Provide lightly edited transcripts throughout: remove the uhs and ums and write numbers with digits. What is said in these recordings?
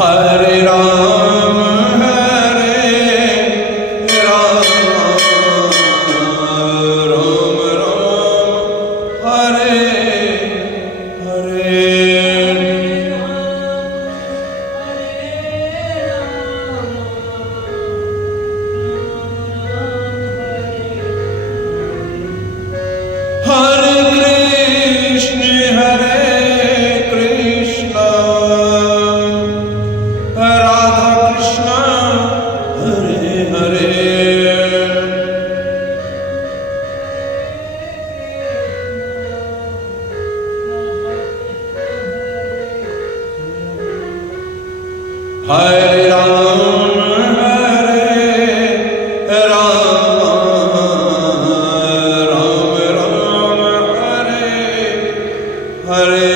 Hare Ram, Hare Ram, Ram Ram, Hare Hare.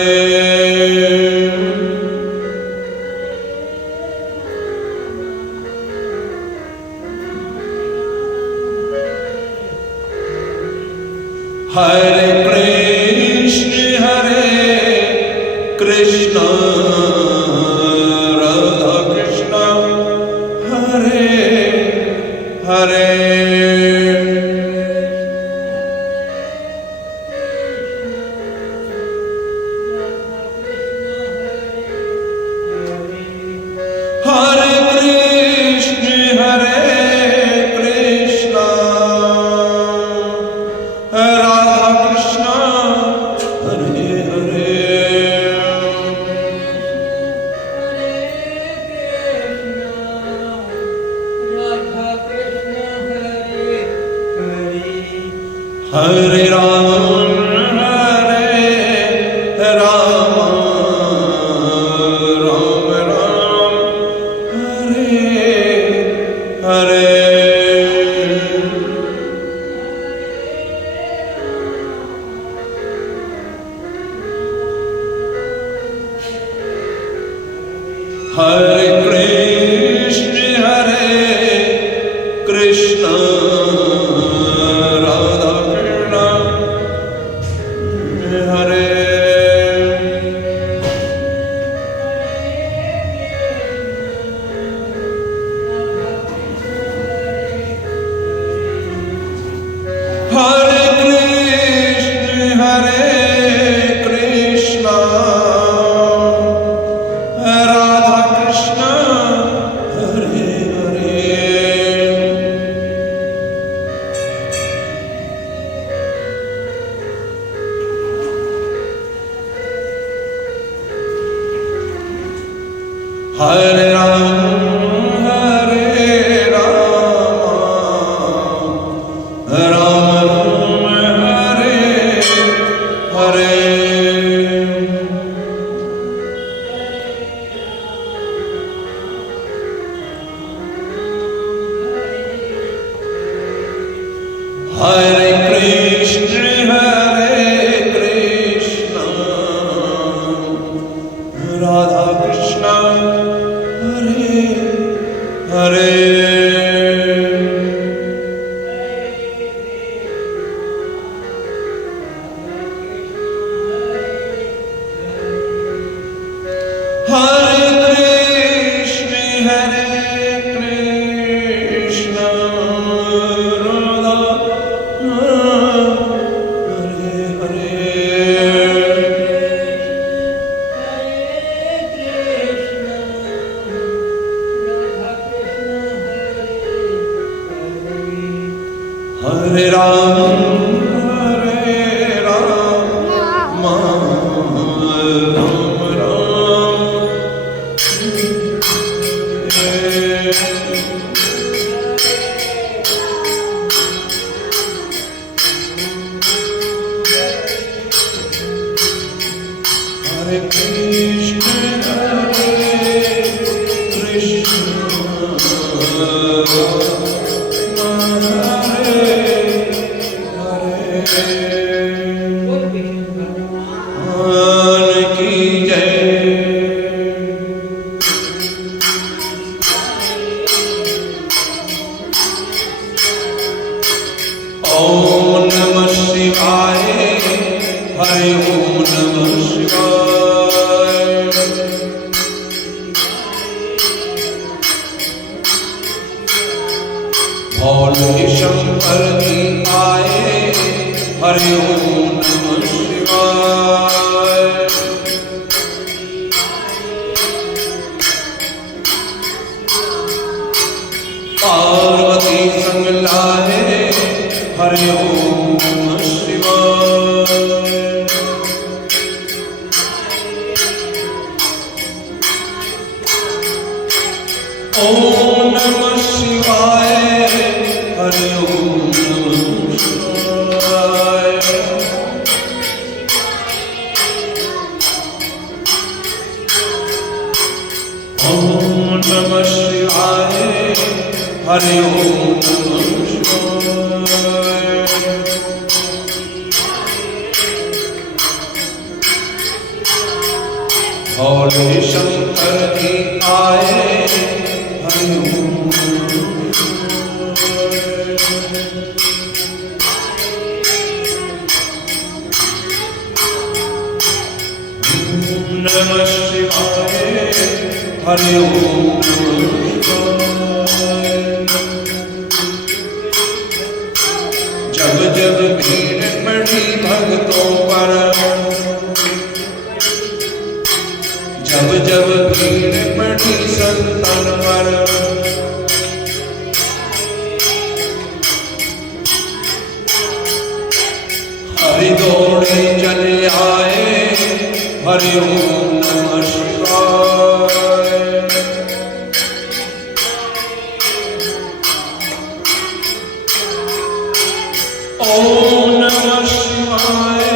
Hare Krishna, Hare Krishna, Radha Krishna, Hare Hare. Hare Ram, Hare Ram, Ram Ram, Hare Hare. Hare Krishna, Radha Krishna, Hare Hare. Hare Krishna, Radha Krishna, Hare Hare. Hare Ram, Hare Ram, Ram Ram, Hare Hare. Hare Krishna, Radha Krishna, Hare. Hare Krishna, Radha Krishna, Hare Hare. Hare Ram, Hare Ram, Ram Ram, Hare Hare. Hare Krishna, Radha Krishna, Hare Hare. Hare Krishna, Radha, Hare Hare. Hare Ram, Hare Ram, Ram Ram, Hare Krishna, Hari ओम नमः शिवाय। भोले शंकर जी आए हरि ओम नमः शिवाय। पार्वती संग लाए हरि ओम नमः शिवाय। ओम नमः शिवाय हरि ओम नमः शिवाय। ओम नमः शिवाय हरि ओम नमः शिवाय। भोले शंकर जी आए हरि ओम नमः शिवाय हरि ओम शिवाय। जब जब भीड़ पड़ी भक्तों पर, जब जब भीड़ पड़ी संतन पर, हरि दौड़े चले आए हरि ओम नमः शिवाय। ओम नमः शिवाय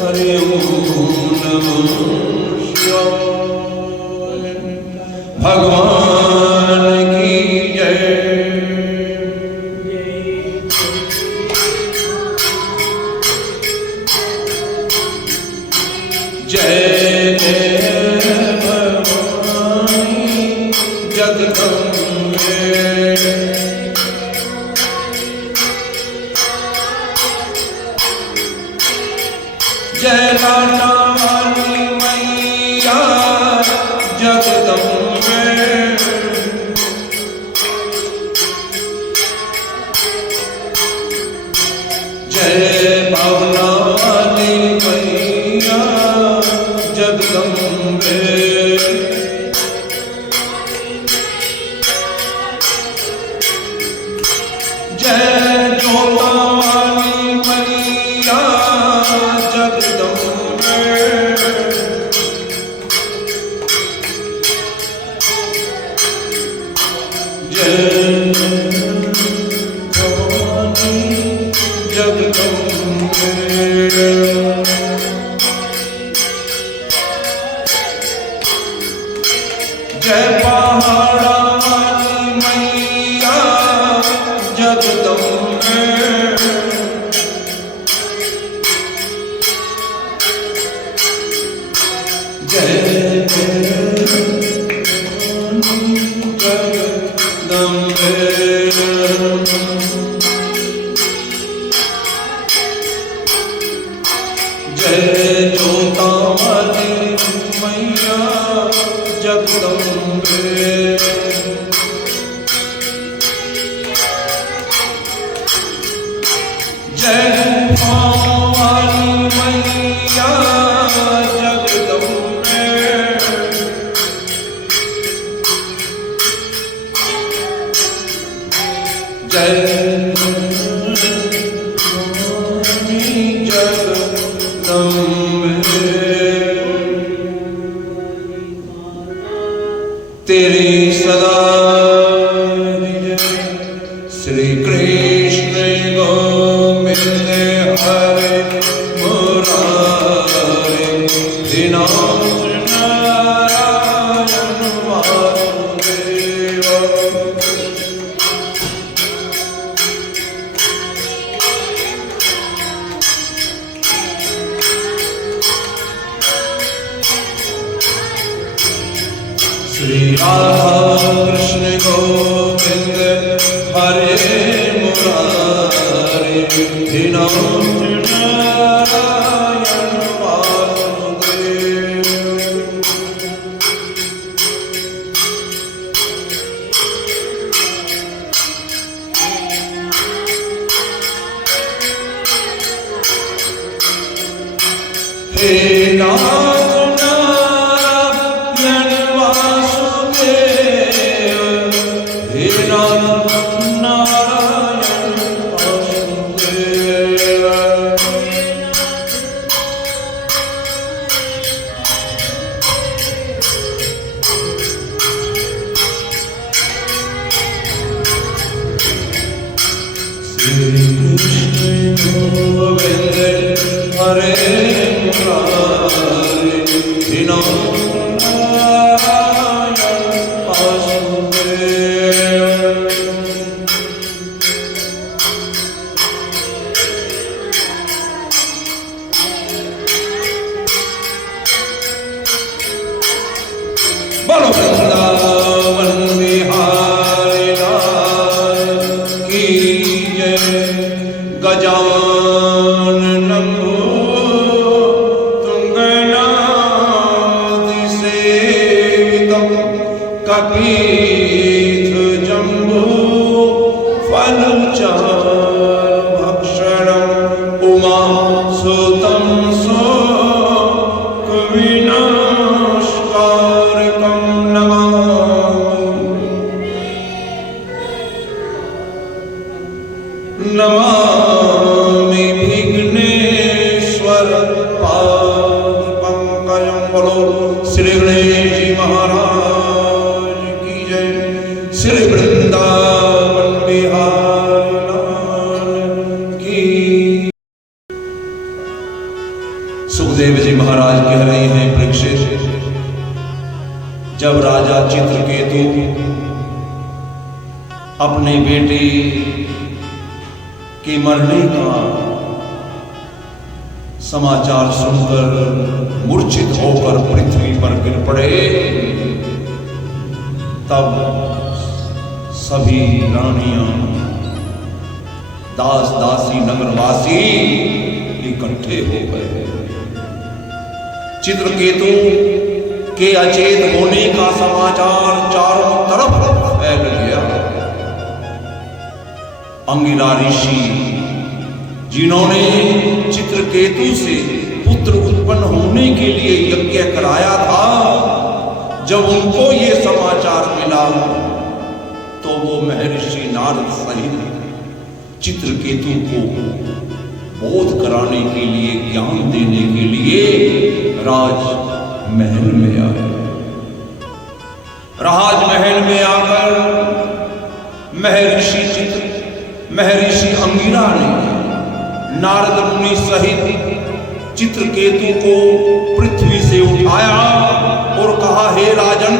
हरि ओम नमः शिवाय। भगवान की जय। जय जय भवानी जगदम्बे। जय लाटा वाली मैया जगदम्बे। जय बावला वाली मैया जगदम्बे। जय जोता वाली मैया जगदम्बे। जय भवानी जगदम्बे। जय पहाड़ा वाली मैया जगदम्बे। जय जगदम्बे। जय जोता वाली मैया जगदम्बे। जय गुफा वाली मैया जगदम्बे। जय भवानी जगदम्बे। तेरी सदा श्री कृष्ण गोविंद हरे मुरारे दीनानाथ नारायण वासुदेव। श्री राधा कृष्ण गोविंद हरे मुरारे दीनानाथ नारायण हे नाथ नारायण वासुदेव, हे नाथ नारायण वासुदेव। श्री कृष्ण गोविंद हरे मुरारी, हे नाथ नारायण वासुदेव। बोलो वृंदावन बिहारी लाल की जय। गजाननं तुंगनादिसेवितं कपीथजम्बो फलचारुभक्षणं उमासुतं शोकविनाशकारकं नमामि विघ्नेश्वर पाद पंकजं। बोलो श्री गणेश जी महाराज की जय। श्री वृंदावन बिहारी लाल की। सुखदेव जी महाराज कह रहे हैं परीक्षित, जब राजा चित्रकेतु अपने बेटे के मरने का समाचार सुनकर मूर्छित होकर पृथ्वी पर गिर पड़े, तब सभी रानियां, दास दासी, नगरवासी इकट्ठे हो गए। चित्रकेतु के अचेत होने का समाचार चारों तरफ फैल गया। अंगिरा ऋषि, जिन्होंने चित्रकेतु से पुत्र उत्पन्न होने के लिए यज्ञ कराया था, जब उनको ये समाचार मिला तो वो महर्षि नारद सहित चित्रकेतु को बोध कराने के लिए, ज्ञान देने के लिए राजमहल में आए। राजमहल में आकर महर्षि अंगिरा ने नारद मुनि सहित चित्रकेतु को पृथ्वी से उठाया और कहा, हे राजन,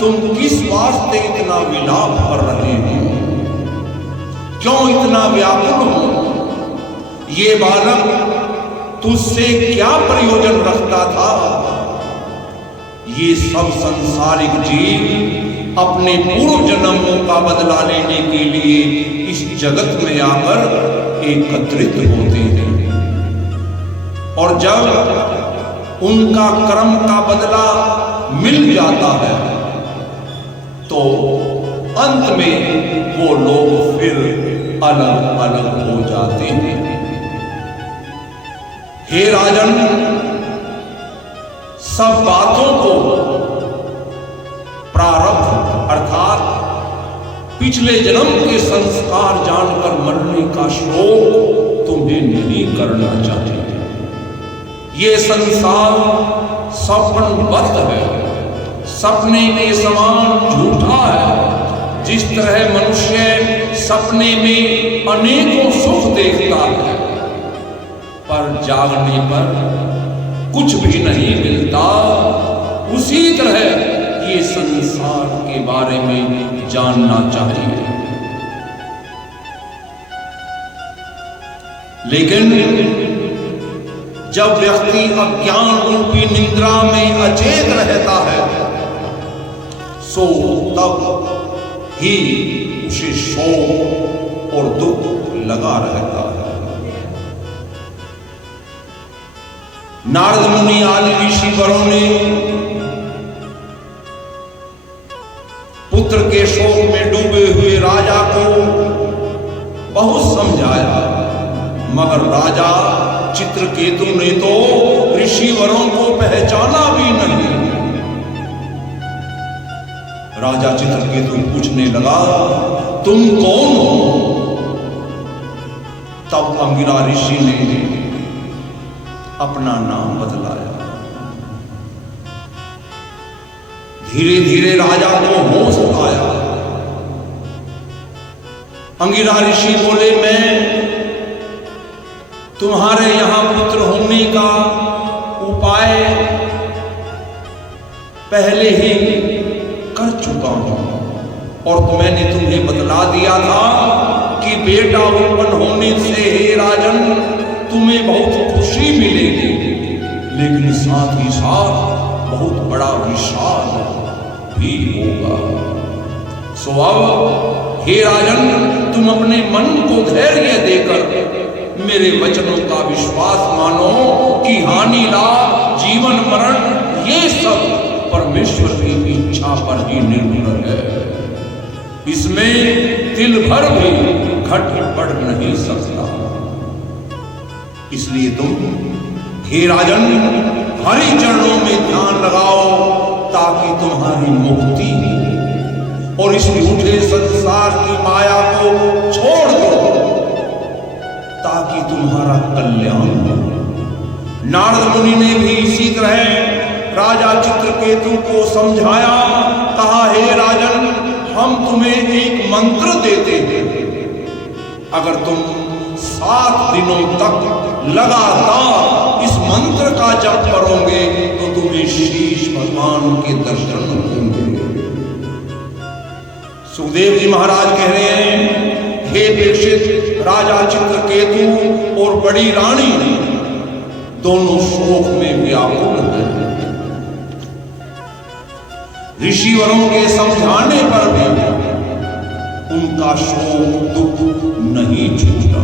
तुम किस वास्ते इतना विलाप कर रहे हो? क्यों इतना व्याकुल हो? ये बालक तुझसे क्या प्रयोजन रखता था? ये सब संसारिक जीव अपने पूर्व जन्मों का बदला लेने के लिए इस जगत में आकर एकत्रित होते हैं, और जब उनका कर्म का बदला मिल जाता है तो अंत में वो लोग फिर अलग अलग हो जाते हैं। हे राजन, सब बातों को प्रारब्ध अर्थात पिछले जन्म के संस्कार जानकर मरने का शोक तुम्हें नहीं करना चाहिए। ये संसार स्वप्नबद्ध है, सपने के समान झूठा है। जिस तरह मनुष्य सपने में अनेकों सुख देखता है, पर जागने पर कुछ भी नहीं मिलता, उसी तरह ये संसार के बारे में जानना चाहिए। लेकिन जब व्यक्ति अज्ञान रूपी निद्रा में अचेत रहता है, सो तब ही उसे शोक और दुख लगा रहता है। नारद मुनि आदि ऋषि वरों ने पुत्र के शोक में डूबे हुए राजा को बहुत समझाया, मगर राजा चित्रकेतु ने तो ऋषिवरों को पहचाना भी नहीं। राजा चित्रकेतु पूछने लगा, तुम कौन हो? तब अंगिरा ऋषि ने अपना नाम बदलाया। धीरे धीरे राजा को होश आया। अंगिरा ऋषि बोले, मैं तुम्हारे यहां पुत्र होने का उपाय पहले ही कर चुका हूं और मैंने तुम्हें बतला दिया था कि बेटा उत्पन्न होने से हे राजन तुम्हें बहुत खुशी मिलेगी, लेकिन साथ ही साथ बहुत बड़ा विषाद भी होगा। सो अब हे राजन, तुम अपने मन को धैर्य देकर मेरे वचनों का विश्वास मानो कि हानि लाभ जीवन मरण ये सब परमेश्वर की इच्छा पर ही निर्भर है। इसमें तिल भर भी घट पड़ नहीं सकता। इसलिए तुम हे राजन हरि चरणों में ध्यान लगाओ ताकि तुम्हारी मुक्ति और इस झूठे संसार की माया को छोड़ दो ताकि तुम्हारा कल्याण हो। नारद मुनि ने भी इसी तरह राजा चित्रकेतु को समझाया। कहा, हे राजन, हम तुम्हें एक मंत्र देते हैं, अगर तुम 7 दिनों तक लगातार इस मंत्र का जप करोगे तो तुम्हें शीश भगवान के दर्शन होंगे। सुखदेव जी महाराज कह रहे हैं, हे परीक्षित, राजा चित्रकेतु और बड़ी रानी दोनों शोक में व्याकुल हैं। ऋषिवरों के समझाने पर भी उनका शोक दुख नहीं छूटा।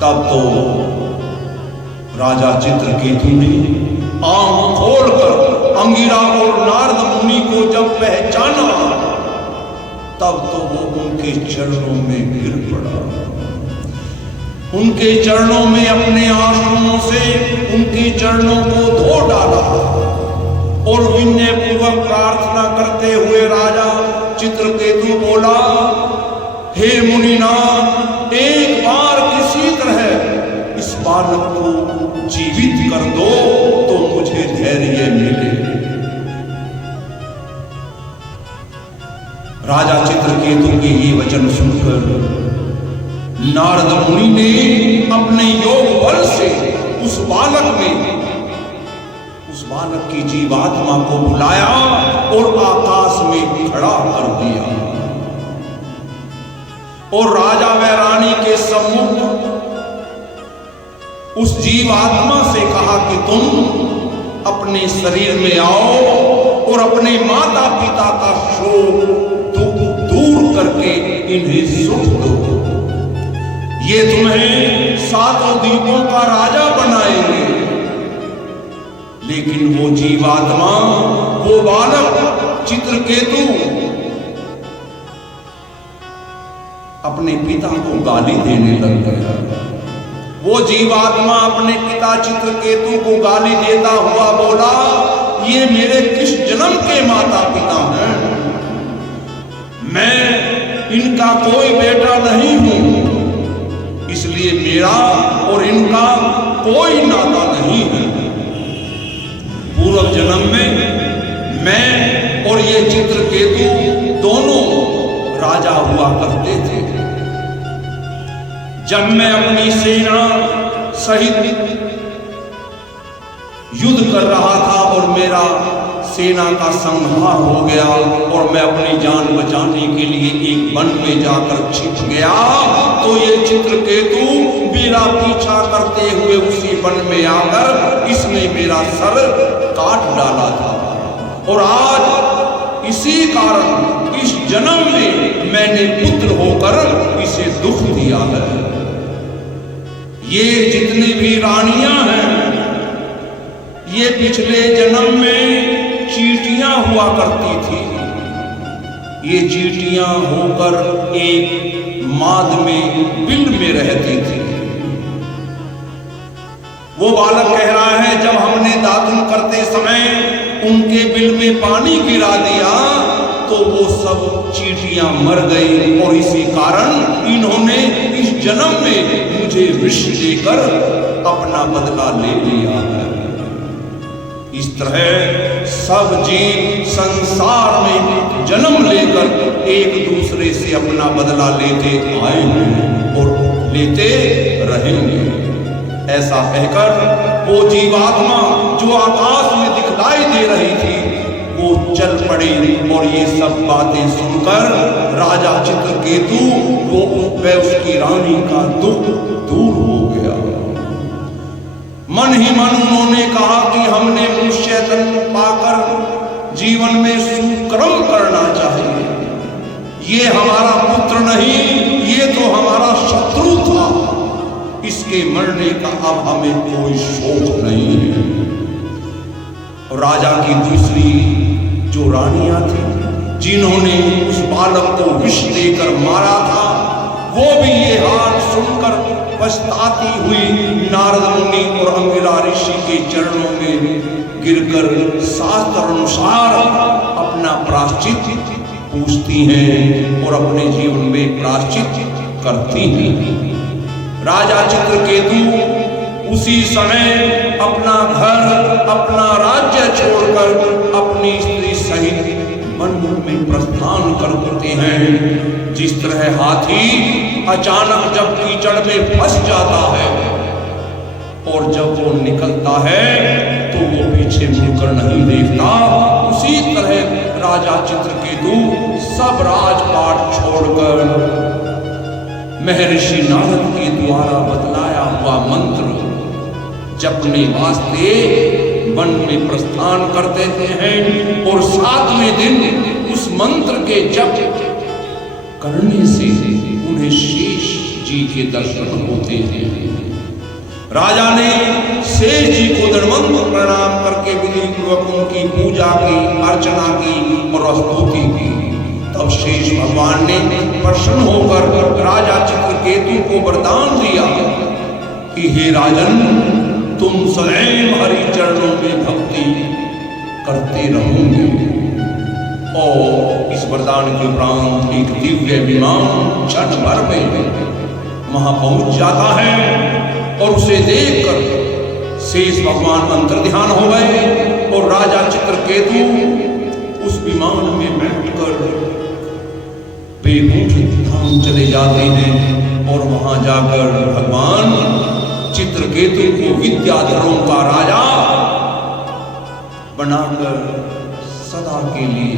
तब तो राजा चित्रकेतु ने आंख खोलकर अंगिरा और नारद मुनि को जब पहचाना तब तो वो उनके चरणों में गिर पड़ा। उनके चरणों में अपने आंसुओं से उनके चरणों को धो डाला और विनय पूर्वक प्रार्थना करते हुए राजा चित्रकेतु बोला, हे मुनिनाथ, एक बार किसी तरह इस बालक को जीवित कर दो तो मुझे धैर्य मिले। राजा चित्रकेतु के ये वचन सुनकर नारद मुनि ने अपने योग बल से उस बालक की जीवात्मा को बुलाया और आकाश में खड़ा कर दिया और राजा व रानी के सम्मुख उस जीवात्मा से कहा कि तुम अपने शरीर में आओ और अपने माता पिता का शोक दूर करके इन्हें सुख दो। ये तुम्हें 7 द्वीपों का राजा बनाएंगे। लेकिन वो जीवात्मा, वो बालक चित्रकेतु अपने पिता को गाली देने लग गया। वो जीवात्मा अपने पिता चित्रकेतु को गाली देता हुआ बोला, ये मेरे किस जन्म के माता पिता हैं, मैं इनका कोई बेटा नहीं हूं, इसलिए मेरा और इनका कोई नाता नहीं है। पूर्व जन्म में मैं और ये चित्रकेतु दोनों राजा हुआ करते थे। जब मैं अपनी सेना सहित युद्ध कर रहा था और मेरा सेना का संहार हो गया और मैं अपनी जान बचाने के लिए एक वन में जाकर छिप गया, तो ये चित्रकेतु मेरा पीछा करते हुए उसी वन में आकर इसने मेरा सर काट डाला था और आज इसी कारण इस जन्म में मैंने पुत्र होकर इसे दुख दिया है। ये जितनी भी रानियां हैं, ये पिछले जन्म में चींटियां हुआ करती थी। ये चींटियां होकर एक माद में बिल में रहती थी वो बालक कह रहा है, जब हमने दातुन करते समय उनके बिल में पानी गिरा दिया तो वो सब चींटियां मर गई और इसी कारण इन्होंने इस जन्म में मुझे विष देकर अपना बदला ले लिया है। इस तरह सब जीव संसार में जन्म लेकर एक दूसरे से अपना बदला लेते आए हैं और लेते रहेंगे। ऐसा कहकर वो जीवात्मा जो आकाश में दिखलाई दे रही थी वो चल पड़ी और ये सब बातें सुनकर राजा चित्रकेतु वो उसकी रानी का दुख दूर हो गया। मन ही मन उन्होंने कहा कि हमने मनुष्य जन्म पाकर जीवन में सुकर्म करना चाहिए। ये हमारा पुत्र नहीं, ये तो हमारा शत्रु था। इसके मरने का अब हमें कोई शोक नहीं है। और राजा की दूसरी जो रानियां थी जिन्होंने उस बालक को विष देकर मारा था, वो भी ये हाल सुनकर पछताती हुई नारद मुनि और अंगिरा ऋषि के चरणों में गिरकर शास्त्र अनुसार अपना प्रायश्चित पूछती हैं और अपने जीवन में प्रायश्चित करती हैं। राजा चित्रकेतु उसी समय अपना घर, अपना राज्य छोड़कर अपनी स्त्री सहित वन में प्रस्थान करते हैं। जिस तरह हाथी अचानक जब कीचड़ में फंस जाता है और जब वो निकलता है तो वो पीछे मुड़कर नहीं देखता, उसी तरह राजा चित्रकेतु सब राजपाट छोड़कर महर्षि नारद के द्वारा बतलाया हुआ मंत्र जपने वास्ते वन में प्रस्थान कर देते हैं और 7वें दिन उस मंत्र के जप करने से उन्हें शेष जी के दर्शन होते हैं। राजा ने शेष जी को दंडवत प्रणाम करके विधि पूर्वक उनकी पूजा की, अर्चना की और स्तुति की। तब शेष भगवान ने प्रसन्न होकर राजा चित्रकेतु को वरदान दिया कि हे राजन, तुम सदैव हरि चरणों में भक्ति करते रहोगे। और इस वरदान के उपरांत एक दिव्य विमान क्षण भर में वहां पहुंच जाता है और उसे देखकर शेष भगवान अंतर्ध्यान हो गए और राजा चित्रकेतु उस विमान में बैठकर वैकुंठ धाम चले जाते हैं और वहां जाकर भगवान चित्रकेतु को विद्याधरों का राजा बनाकर सदा के लिए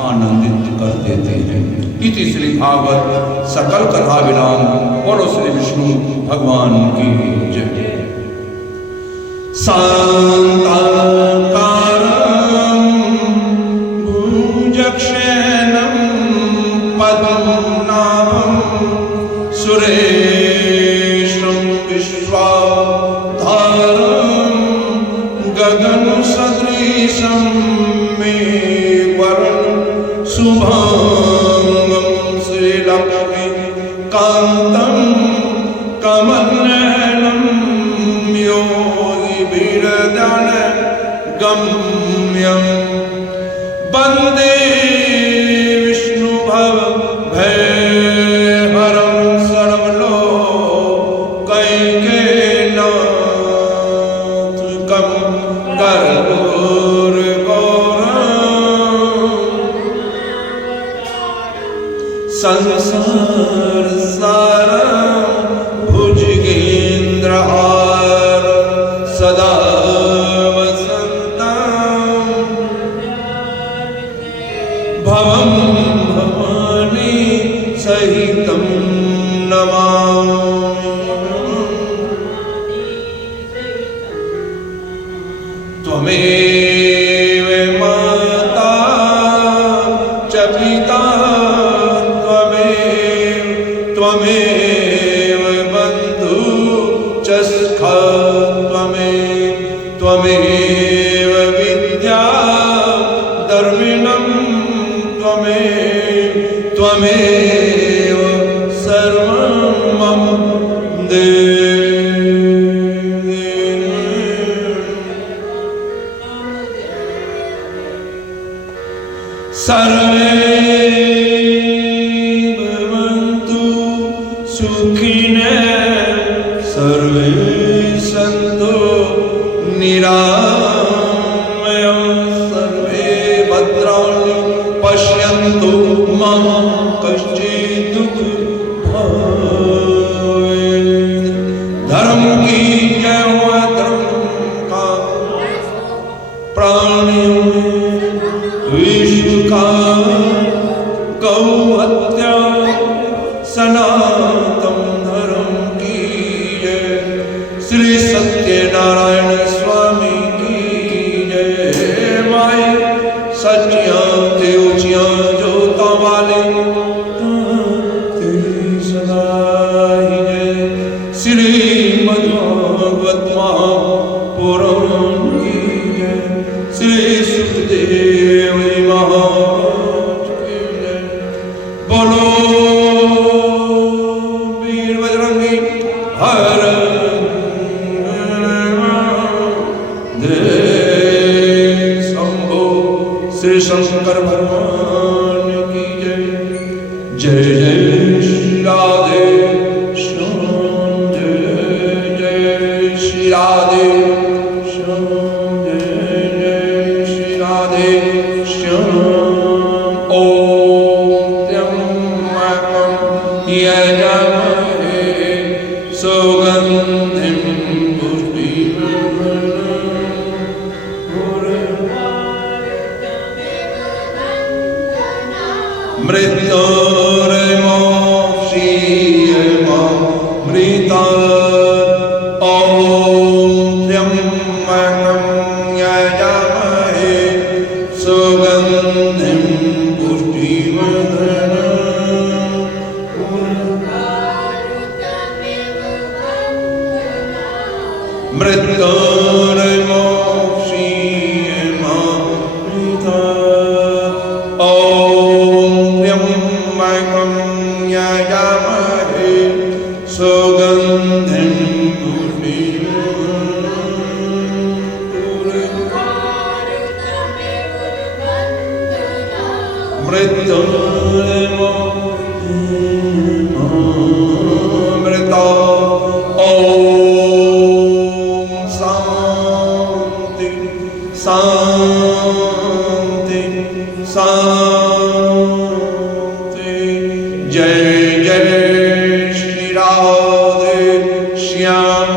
आनंदित कर देते हैं। इति श्री भागवत सकल कथा विराम। बोलो श्री विष्णु भगवान की जय। शांताकारं भुजगशयनं पद्मनाभं सुरेशं विश्वाधारं गगनसदृशं मेघवर्णं शुभांगं श्रीलक्ष्मीकान्तं कमलनयनं योगिभिर्ध्यानगम्यं वन्दे विष्णुभवभयहरं सर्वलोकैकनाथकं कर्पूरगौरं संसारसारं भुजगेन्द्रहारं सदा वसन्तं भवं भवानी सहितं नमामि। त्वमेव माता च पिता त्वमेव बन्धु च सखा त्वमेव विद्या धर्मिणं त्वमेव सर्वं मम देव। सर्वे भवन्तु सुखिनः सर्वे सन्तु निरामयः सर्वे भद्राणि पश्यन्तु मा कश्चित् दुःखं भवेत्। धर्म की जय हो, धर्म का प्राणियों में विश्व का गौ हत्या सनातन धर्म की जय। श्री सत्यनारायण स्वामी की जय। माई सच्चियां ते ऊंचियां जोता वाले तेरी सदा ही जय। श्रीमद्भागवत महापुराण की जय। श्री सुखदेव महाराज की जय। बोलो वीर बजरंगी हर शंभो श्री शंकर भगवान की जय। जय जय श्री राधे श्याम जय जय श्री राधे श्याम जय जय श्री राधे श्याम। ओम त्र्यंबकं यजामहे सुगन्धिं पुष्टिवर्धनम्। मृत्योर्मोक्षीयमामृतात्। ॐ त्र्यंबकं यजामहे सुगन्धिं पुष्टिवर्धनम्। मृत्योर्मोक्षीयमामृतात्। ॐ त्र्यंबकं यजामहे सुगन्धिं पुष्टिवर्धनम्। मृत्योर्मोक्षीयमामृतात्। ॐ शान्ति शान्ति शान्ति। जय जय श्री राधे श्याम